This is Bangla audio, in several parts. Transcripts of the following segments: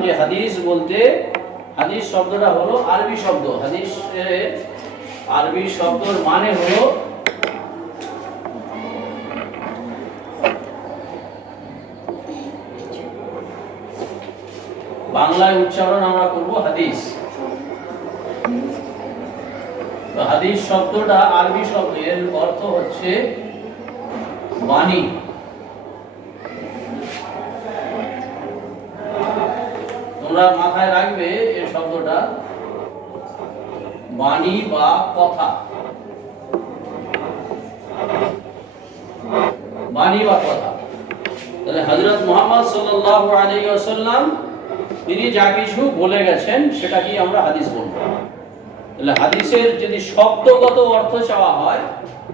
যে হাদিস বলতে হাদিস শব্দটা হলো আরবি শব্দ। হাদিস আরবি শব্দের মানে হলো বাংলায় উচ্চারণ আমরা করব হাদিস। তো হাদিস শব্দটা আরবি শব্দ, এর অর্থ হচ্ছে বাণী। তোমরা মাথায় রাখবে এই শব্দটা বাণী বা কথা, বাণী বা কথা। তাহলে হযরত মুহাম্মদ সাল্লাল্লাহু আলাইহি ওয়াসাল্লাম তিনি যা কিছু বলে গেছেন সেটাকেই আমরা হাদিস বলবো। তাহলে হাদিসের যদি শব্দগত অর্থ চাওয়া হয়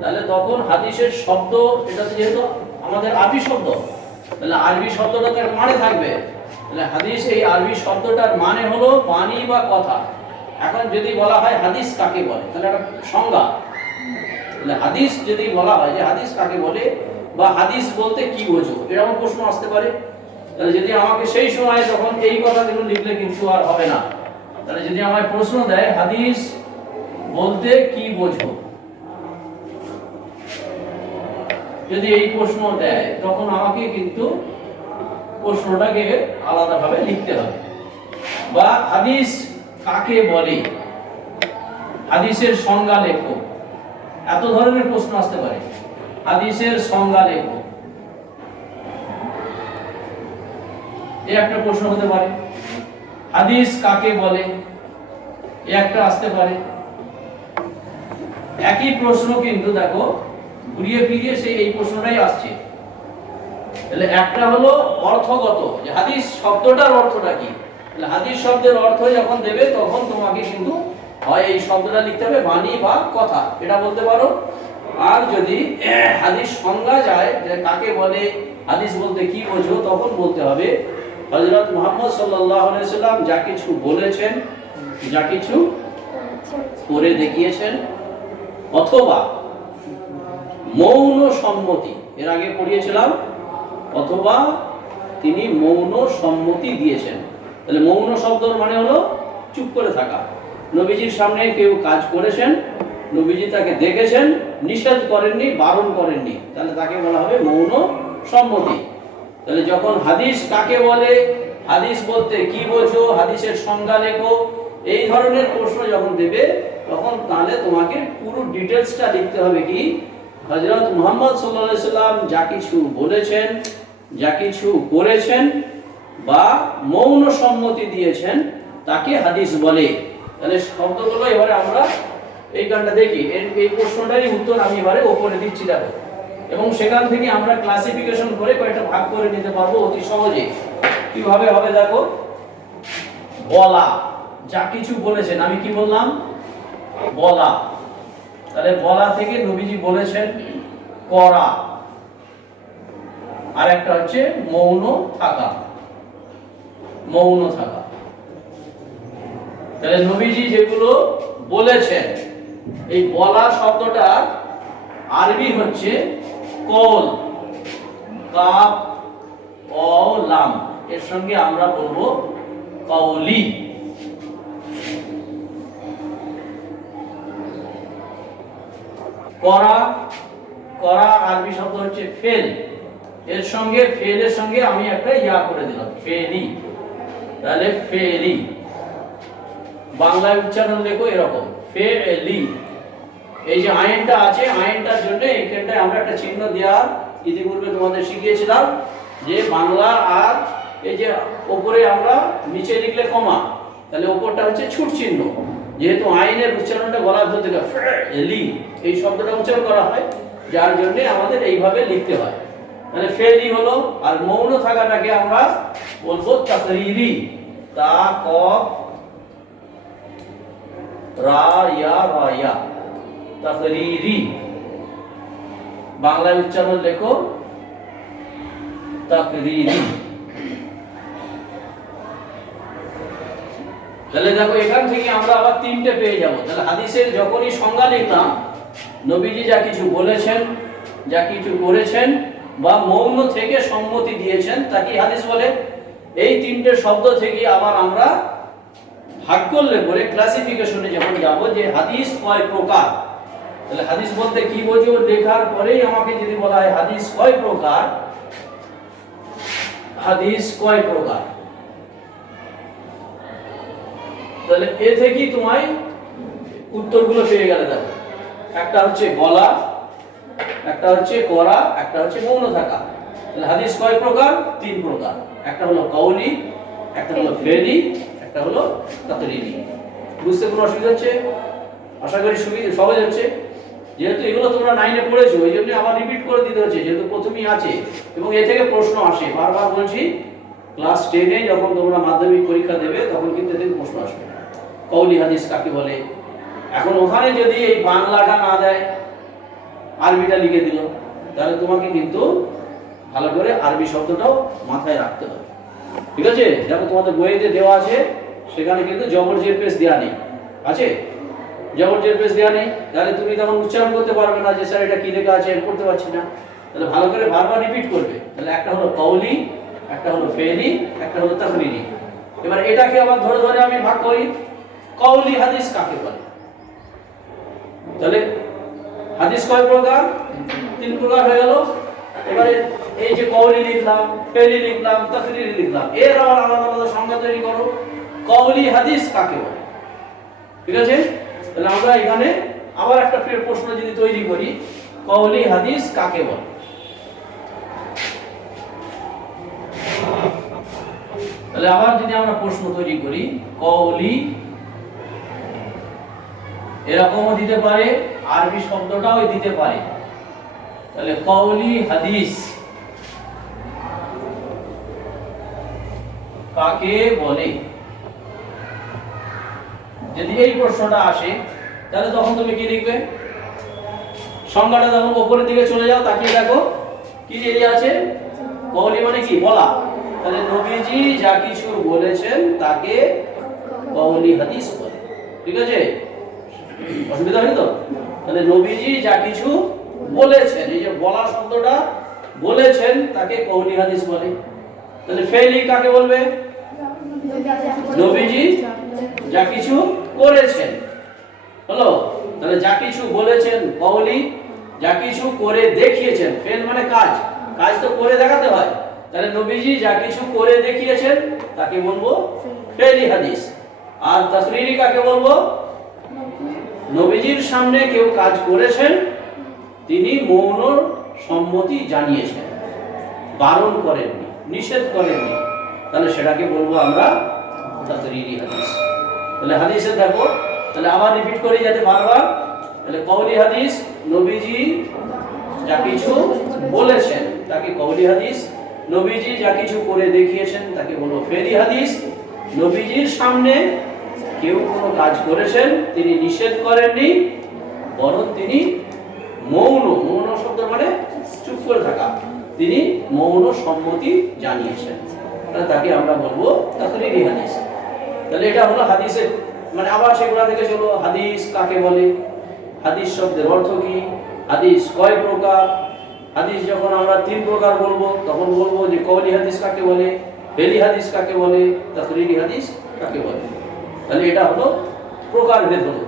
তাহলে তখন হাদিসের শব্দ, এটা যেহেতু আমাদের আরবি শব্দ, তাহলে আরবি শব্দটার মানে থাকবে। তাহলে হাদিস, এই আরবি শব্দটার মানে হলো বাণী বা কথা। এখন যদি বলা হয় হাদিস কাকে বলে, তাহলে একটা সংজ্ঞা। তাহলে হাদিস যদি বলা হয় যে হাদিস কাকে বলে বা হাদিস বলতে কি বোঝো, এরকম প্রশ্ন আসতে পারে। তাহলে যদি আমাকে সেই সময় যখন এই কথাগুলো লিখলে কিন্তু আর হবে না। তাহলে যদি আমায় প্রশ্ন দেয় হাদিস বলতে কি বোঝো, যদি এই প্রশ্ন দেয় তখন আমাকে কিন্তু প্রশ্নটাকে আলাদাভাবে লিখতে হবে। বা হাদিস কাকে বলে, হাদিসের সংজ্ঞা লেখো, এত ধরনের প্রশ্ন আসতে পারে। হাদিসের সংজ্ঞা লেখো, এই একটা প্রশ্ন হতে পারে। হাদিস কাকে বলে, এই একটা আসতে পারে। একই প্রশ্ন কিন্তু দেখো ঘুরিয়ে ফিরিয়ে সেই এই প্রশ্নটাই আসছে। তাহলে একটা হলো অর্থগত, যে হাদিস শব্দটার অর্থটা কি। তাহলে হাদিস শব্দের অর্থ যখন দেবে তখন তোমাকে কিন্তু হয় এই শব্দটা লিখতে হবে বাণী বা কথা, এটা বলতে পারো। আর যদি হাদিস সংজ্ঞা যায় যে কাকে বলে, হাদিস বলতে কি বোঝো, তখন বলতে হবে হযরত মুহাম্মদ সাল্লাল্লাহু আলাইহি সাল্লাম যা কিছু বলেছেন, যা কিছু করে দেখিয়েছেন, অথবা মৌন সম্মতি, এর আগে পড়িয়েছিলাম, অথবা তিনি মৌন সম্মতি দিয়েছেন। তাহলে মৌন শব্দের মানে হলো চুপ করে থাকা। নবীজির সামনে কেউ কাজ করেছেন, নবীজি তাকে দেখেছেন, নিষেধ করেননি, বারণ করেননি, তাহলে তাকে বলা হবে মৌন সম্মতি। তাহলে যখন হাদিস কাকে বলে, হাদিস বলতে কি বোঝো, হাদিসের সংজ্ঞা লেখো, এই ধরনের প্রশ্ন যখন দেবে তখন তাহলে তোমাকে পুরো ডিটেইলসটা লিখতে হবে কি হযরত মুহাম্মদ সাল্লাল্লাহু আলাইহি সাল্লাম যা কিছু বলেছেন, যা কিছু করেছেন বা মৌন সম্মতি দিয়েছেন তাকে হাদিস বলে। তাহলে শব্দগুলো এবারে আমরা এই গানটা দেখি, এই প্রশ্নটারই উত্তর আমি এবারে উপরে দিচ্ছি দেখো, এবং সেখান থেকে আমরা ক্লাসিফিকেশন করে কয়েকটা ভাগ করে নিতে পারবো অতি সহজে। কিভাবে হবে দেখো, বলা, যা কিছু বলেছেন, আমি কি বললাম, বলা। তাহলে বলা থেকে নবীজি বলেছেন করা, আর একটা হচ্ছে মৌন থাকা, মৌন থাকা। তাহলে নবীজি যেগুলো বলেছেন, এই বলা শব্দটা আরবি হচ্ছে কল, কাফ ও লাম, এর সঙ্গে আমরা বলবো কওলি। করা, করা আরবি শব্দ হচ্ছে ফেল, এর সঙ্গে ফেলের সঙ্গে আমি একটা ইয়া করে দিলাম, ফেলি। তাহলে ফেলি, বাংলায় উচ্চারণ লেখো এরকম ফেলি। এই যে আইনটা আছে, আইনটার জন্য এখানটায় আমরা একটা চিহ্ন দেওয়া ইতিপূর্বে তোমাদের শিখিয়েছিলাম, যে বাংলা আর এই যে উপরে আমরা নিচে লিখলে কমা, তাহলে উপরটা হচ্ছে ছুট চিহ্ন। যেহেতু আইনের উচ্চারণটা গলার ধরতে ফেলি, এই শব্দটা উচ্চারণ করা হয়, যার জন্য আমাদের এইভাবে লিখতে হয়। তাহলে ফেলি হলো, আর মৌন থাকাটাকে আমরা বলবো তাকরিরি, তা কফ রা ইয়া রা ইয়া, তাকরিরি। বাংলায় উচ্চারণ লেখো তাকরিরি। তাহলে দেখো এখান থেকে আমরা আবার তিনটে পেয়ে যাব। তাহলে হাদিসের যখনই সংজ্ঞা লিখলাম, নবীজি যা কিছু বলেছেন, যা কিছু করেছেন বা মৌন থেকে সম্মতি দিয়েছেন তাকে হাদিস বলে। এই তিনটে শব্দ থেকে আবার আমরা ভাগ করলে পরে ক্লাসিফিকেশনে যখন যাব যে হাদিস কয় প্রকার, তাহলে হাদিস বলতে কি বোঝো লেখার পরেই আমাকে যদি বলা হয় হাদিস কয় প্রকার, হাদিস কয় প্রকার, তাহলে এ থেকেই তোমায় উত্তরগুলো পেয়ে গেলে। দেখো একটা হচ্ছে বলা, একটা হচ্ছে করা, একটা হচ্ছে মৌন থাকা। তাহলে হাদিস কয় প্রকার? তিন প্রকার। একটা হলো কওলি, একটা হলো ফেলি, একটা হলো তাকরিরি। বুঝতে কোনো অসুবিধা হচ্ছে? আশা করি সহজ হচ্ছে। যেহেতু এগুলো তোমরা 9 এ পড়েছো এই জন্য আবার রিপিট করে দিতে হচ্ছে, যেহেতু প্রথমেই আছে এবং এ থেকে প্রশ্ন আসে। বারবার বলছি, ক্লাস 10 এ যখন তোমরা মাধ্যমিক পরীক্ষা দেবে তখন কিন্তু এ থেকে প্রশ্ন আসবে। কওলি হাদিস কাকে বলে? এখন ওখানে যদি এই বাংলাটা না দেয়, আরবিটা লিখে দিল, তাহলে তোমাকে কিন্তু ভালো করে আরবি শব্দটাও মাথায় রাখতে হবে। ঠিক আছে? দেখো তোমাদের বইতে দেওয়া আছে, সেখানে কিন্তু জবর জের পেশ দেওয়া নেই। আছে? জবর জের পেশ দেওয়া নেই, তাহলে তুমি তখন উচ্চারণ করতে পারবে না যে স্যার এটা কি লেখা আছে, পড়তে পারছি না। তাহলে ভালো করে বারবার রিপিট করবে। তাহলে একটা হলো কওলি, একটা হলো ফেলি, একটা হলো তাকরিরি। এবার এটাকে আবার ধরে ধরে আমি ভাগ করি, কওলি হাদিস কাকে বলে? তাহলে হাদিস কয় প্রকার? তিন প্রকার হয়ে গেল। এবারে এই যে কওলি লিখলাম, ফেলি লিখলাম, তাকরিরি লিখলাম, এর আবার আলাদা আলাদা সংজ্ঞা তৈরি করো। কওলি হাদিস কাকে বলে? ঠিক আছে? তাহলে আমরা এখানে আবার একটা প্রশ্ন যদি তৈরি করি, কওলি হাদিস কাকে বলে? তাহলে আবার যদি আমরা প্রশ্ন তৈরি করি, কওলি এরকমও দিতে পারে, আরবি শব্দটাও দিতে পারে। তাহলে কওলি হাদিস কাকে বলে? যদি এই প্রশ্নটা আসে তাহলে তখন তুমি কি লিখবে? সংজ্ঞাটা যখন উপরের দিকে চলে যাও, তাকিয়ে দেখো কি এরিয়া আছে। কওলি মানে কি? বলা। তাহলে নবীজি যা কিছু বলেছেন তাকে কওলি হাদিস বলে। ঠিক আছে? অসুবিধা হয়নি তো? তাহলে নবীজি যা কিছু বলেছেন, এই যে বলা শব্দটা বলেছেন, তাকে কওলি হাদিস বলে। তাহলে ফেলি কাকে বলবে? নবীজি যা কিছু করেছেন। হলো? তাহলে যা কিছু বলেছেন কওলি, যা কিছু করে দেখিয়েছেন। ফেল মানে কাজ, কাজ তো করে দেখাতে হয়। তাহলে নবীজি যা কিছু করে দেখিয়েছেন তাকে বলবো ফেলি হাদিস। আর তাকরিরি কাকে বলবো? নবীজির সামনে কেউ কাজ করেছেন, তিনি মৌন সম্মতি জানিয়েছেন, বারণ করেননি, নিষেধ করেননি, তাহলে সেটাকে বলবো আমরা তাকরিরি হাদিস। তাহলে হাদিসে দেখো, তাহলে আবার রিপিট করি যাতে বারবার। তাহলে কওলি হাদিস, নবীজি যা কিছু বলেছেন তাকে কওলি হাদিস। নবীজি যা কিছু করে দেখিয়েছেন তাকে বলবো ফেলি হাদিস। নবীজির সামনে কেউ কোনো কাজ করেছেন, তিনি নিষেধ করেননি, বরং তিনি মৌন, মৌন শব্দ মানে চুপ করে থাকা, তিনি মৌন সম্মতি জানিয়েছেন, তাহলে তাকে আমরা বলবো তাকরিরি হাদিস। তাহলে এটা হলো হাদিসের মানে। আবার সেগুলা থেকে চলো, হাদিস কাকে বলে, হাদিস শব্দের অর্থ কি, হাদিস কয় প্রকার। হাদিস যখন আমরা তিন প্রকার বলবো তখন বলবো যে কওলি হাদিস কাকে বলে, ফেলি হাদিস কাকে বলে, তাকরিরি হাদিস কাকে বলে। তাহলে এটা হলো প্রকারভেদ হলো।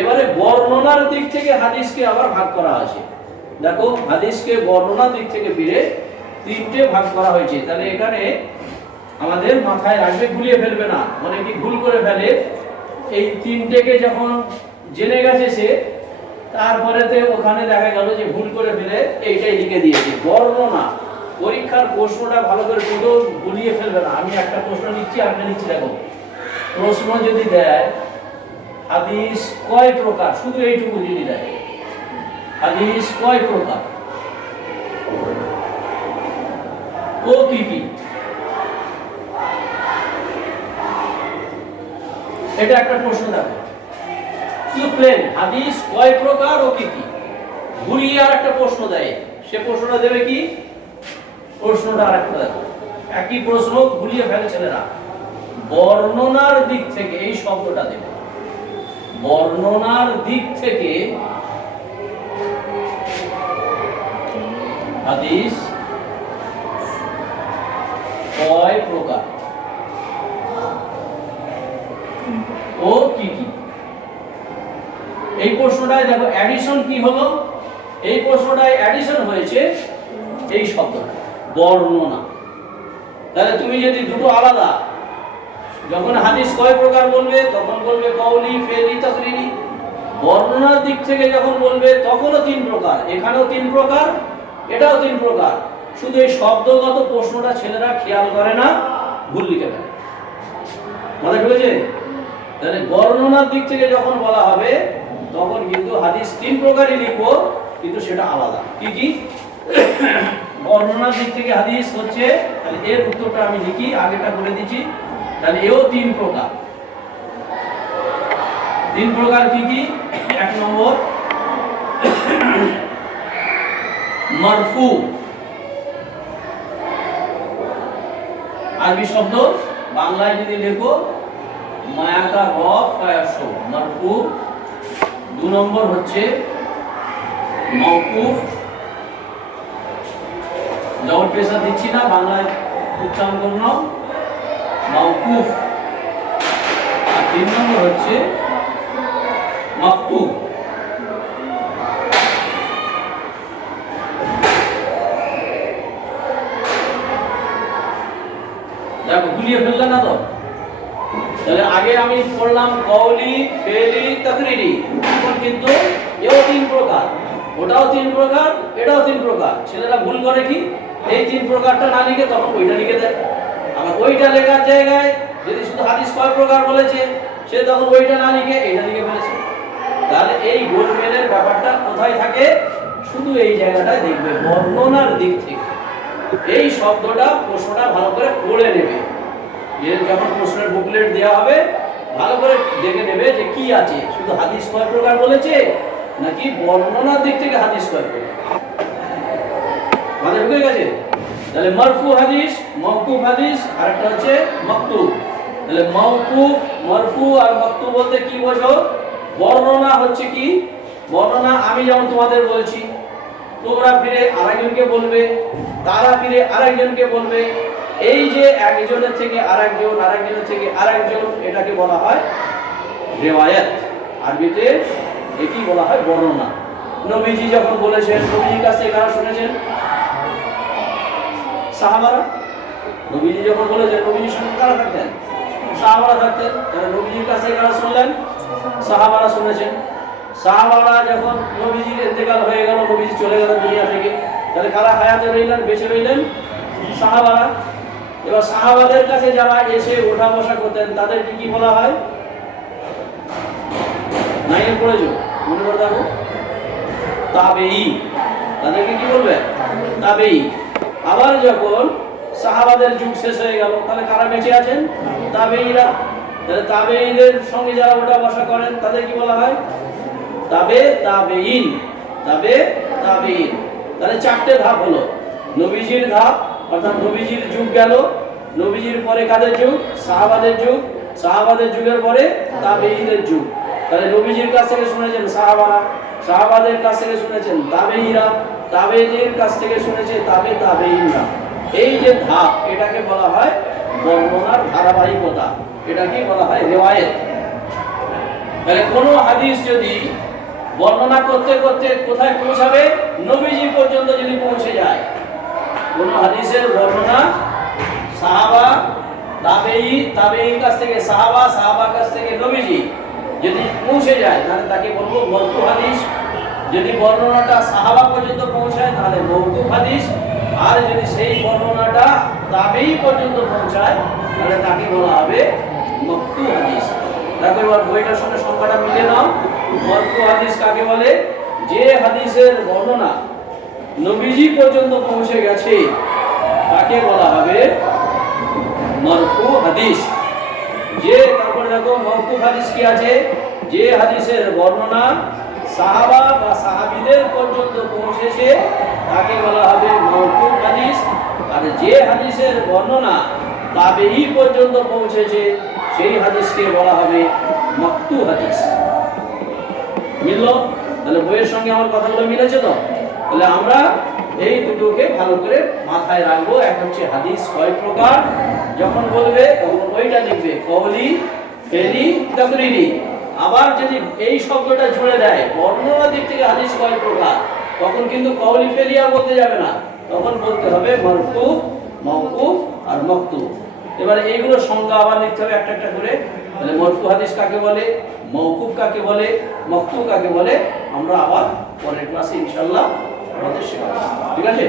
এবারে বর্ণনার দিক থেকে হাদিসকে আবার ভাগ করা আছে। দেখো হাদিসকে বর্ণনার দিক থেকে ফিরে তিনটে ভাগ করা হয়েছে। তাহলে এখানে আমাদের মাথায় রাখবে, গুলিয়ে ফেলবে না, মানে কি ভুল করে ফেলে। এই তিনটেকে যখন জেনে গেছে সে, তারপরেতে ওখানে দেখা গেল যে ভুল করে ফেলে এইটাই লিখে দিয়েছে বর্ণনা। পরীক্ষার প্রশ্নটা ভালো করে পুরো গুলিয়ে ফেলবে না। আমি একটা প্রশ্ন নিচ্ছি, আপনি নিচ্ছি। দেখো প্রশ্ন যদি দেয় হাদিস কয় প্রকার, শুধু এইটুকু যদি দেয় হাদিস কয় প্রকার ও কি কি, এটা একটা প্রশ্ন। দেখো শুধু প্লেন হাদিস কয় প্রকার ও কি কি, ঘুরিয়ে আর একটা প্রশ্ন দেয়, সে প্রশ্নটা দেবে কি, প্রশ্নটা আরেকটা। দেখো একই প্রশ্ন ঘুরিয়ে ফেলে ছেলেরা। বর্ণনার দিক থেকে এই শব্দটা দেবে, বর্ণনার দিক থেকে হাদিস কয় প্রকার। ও কি কি। এই প্রশ্নটায় দেখো অ্যাডিশন কি হলো, এই প্রশ্নটায় অ্যাডিশন হয়েছে এই শব্দটা বর্ণনা। তাহলে তুমি যদি দুটো আলাদা, যখন হাদিস কয় প্রকার বলবে তখন বলবে কওলি, ফেলি, তাকরিরি। বর্ণনার দিক থেকে যখন বলবে তখনও তিন প্রকার, এখানেও তিন প্রকার, এটাও তিন প্রকার। শুধু এই শব্দগত প্রশ্নটা ছেলেরা খেয়াল করে না, ভুল লিখে ফেলে। মাথায় ঢুকেছে? তাহলে বর্ণনার দিক থেকে যখন বলা হবে তখন কিন্তু হাদিস তিন প্রকারই লিখবো, কিন্তু সেটা আলাদা। কি কি? বর্ণনার দিক থেকে হাদিস হচ্ছে, তাহলে এর উত্তরটা আমি লিখি, আগেটা বলে দিচ্ছি। তাহলে এও তিন প্রকার। তিন প্রকার কি কি? এক নম্বর মারফু, আরবি শব্দ, বাংলায় যদি লেখো মায়াকা রফ ফায়াশো, মারফু। দু নম্বর হচ্ছে মাওকুফ, ডাবল প্রেসার দিচ্ছি না, বাংলায় উচ্চারণ করুন, মাওকুফ। আর তিন নম্বর হচ্ছে মাকতুব। দেখো গুলিয়ে ফেললে না তো? তাহলে আগে আমি পড়লাম কওলি, ফেলি, তাকরিরি। এখন কিন্তু এও তিন প্রকার, ওটাও তিন প্রকার, এটাও তিন প্রকার। ছেলেরা ভুল করে কি, এই তিন প্রকারটা না লিখে তখন ওইটা লিখে দেয়। আবার ওইটা লেখার জায়গায় যদি শুধু হাদিস কয় প্রকার বলেছে, সে তখন ওইটা না লিখে এইটা লিখে ফেলেছে। তাহলে এই গোলমেলের ব্যাপারটা কোথায় থাকে? শুধু এই জায়গাটায় দেখবে, বর্ণনার দিক থেকে। এই শব্দটা, প্রশ্নটা ভালো করে পড়ে নেবে। যখন প্রশ্নের বুকলেট দেওয়া হবে ভালো করে দেখে নেবে যে কি আছে, শুধু হাদিস কয় প্রকার বলেছে নাকি বর্ণনার দিক থেকে হাদিস কয় প্রকার। আমাদের বুঝে গেছে? তাহলে মারফু হাদিস, মাওকুফ হাদিস, আর একটা হচ্ছে মাকতুব। তাহলে মাওকুফ, মারফু আর মাকতুব বলতে কি বোঝো? বর্ণনা হচ্ছে কি? বর্ণনা আমি যেমন তোমাদের বলছি, তোমরা ফিরে আরেকজনকে বলবে, তারা ফিরে আরেকজনকে বলবে। এই যে একজনের থেকে আরেকজন, আরেকজনের থেকে আরেকজন, এটাকে বলা হয় রিওয়ায়াত। আরবিতে এটি বলা হয় বর্ণনা। নবীজি যখন বলেছেন, নবীজির কাছে কারা শুনেছেন? সাহাবারা। নবীজি যখন বলেছেন, নবীজির সঙ্গে কারা থাকতেন? সাহাবারা থাকতেন। তাহলে নবীজির কাছে কারা শুনলেন? সাহাবারা শুনেছেন। সাহাবারা যখন নবীজির ইন্তেকাল হয়ে গেল, নবীজি চলে গেলেন দুনিয়া থেকে, তাহলে কারা হায়াতে রইলেন, বেঁচে রইলেন? সাহাবারা। এবার সাহাবাদের কাছে যারা এসে ওঠা বসা করতেন তাদেরকে কি বলা হয়? নাইনে পড়েছো, মনে করে দেখো, তাবেঈ। তাদেরকে কি বলবে? তাবেঈ। আবার যখন সাহাবাদের যুগ শেষ হয়ে গেল, তাহলে কারা বেঁচে আছেন? তাবেঈরা। তাহলে তাবেঈদের সঙ্গে যারা ওঠা বসা করেন তাদের কি বলা হয়? তাবে তাবেঈন। তাবে তাবেঈন। তাহলে চারটে ধাপ হলো। নবীজির ধাপ, অর্থাৎ নবীজির যুগ গেল, নবীজির পরে কাদের যুগ? সাহাবাদের যুগ, সাহাবাদের যুগের পরে তাবেঈদের যুগ। তাহলে নবীজির কাছ থেকে শুনেছেন সাহাবারা, সাহাবাদের কাছ থেকে শুনেছেন তাবেঈরা, তাবেঈদের কাছ থেকে শুনেছে তাবে তাবেঈনরা। এই যে ধাপ, এটাকে বলা হয় বর্ণনার ধারাবাহিকতা, এটাকে বলা হয় রিওয়ায়াত। তাহলে কোনো হাদিস যদি বর্ণনা করতে করতে কোথায় পৌঁছাবে? নবীজি পর্যন্ত যদি পৌঁছে যায়। কোন হাদিসের বর্ণনা সাহাবা, তাবেঈ, তাবেঈর কাছ থেকে সাহাবা, সাহাবার কাছ থেকে নবীজি যদি পৌঁছে যায়, তাহলে তাকে বলবো মারফু হাদিস। যদি বর্ণনাটা সাহাবা পর্যন্ত পৌঁছায় তাহলে মাওকুফ হাদিস। আর যদি সেই বর্ণনাটা তাবেঈ পর্যন্ত পৌঁছায় তাহলে তাকে বলা হবে মাকতু হাদিস। দেখো এবার বইটার সঙ্গে সংখ্যাটা মিলে নাও। মারফু হাদিস কাকে বলে? যে হাদিসের বর্ণনা নবীজি পর্যন্ত পৌঁছে গেছে তাকে বলা হবে মারফু হাদিস। যে, তারপরে দেখো মাওকুফ হাদিস কি আছে? যে হাদিসের বর্ণনা সাহাবা বা সাহাবীদের পর্যন্ত পৌঁছেছে তাকে বলা হবে মাওকুফ হাদিস। আর যে হাদিসের বর্ণনা তাবেঈ পর্যন্ত পৌঁছেছে সেই হাদিসকে বলা হবে মাকতু হাদিস। মিললো? তাহলে বইয়ের সঙ্গে আমার কথাগুলো মিলেছে তো? তাহলে আমরা এই দুটোকে ভালো করে মাথায় রাখবো। এক হচ্ছে হাদিস কয় প্রকার, যখন বলবে তখন ওইটা লিখবে কওলি, ফেরি তাকরিরি। আবার যদি এই শব্দটা জুড়ে দেয় বর্ণনা দিক থেকে হাদিস কয় প্রকার, তখন কিন্তু কওলি ফেলিয়া বলতে যাবে না, তখন বলতে হবে মারফু, মাওকুফ আর মাকতুব। এবারে এইগুলো সংজ্ঞা আবার লিখতে হবে একটা একটা করে। তাহলে মারফু হাদিস কাকে বলে, মাওকুফ কাকে বলে, মাকতুব কাকে বলে, আমরা আবার পরের ক্লাসে ইনশাআল্লাহ আমাদের শেখাবো। ঠিক আছে।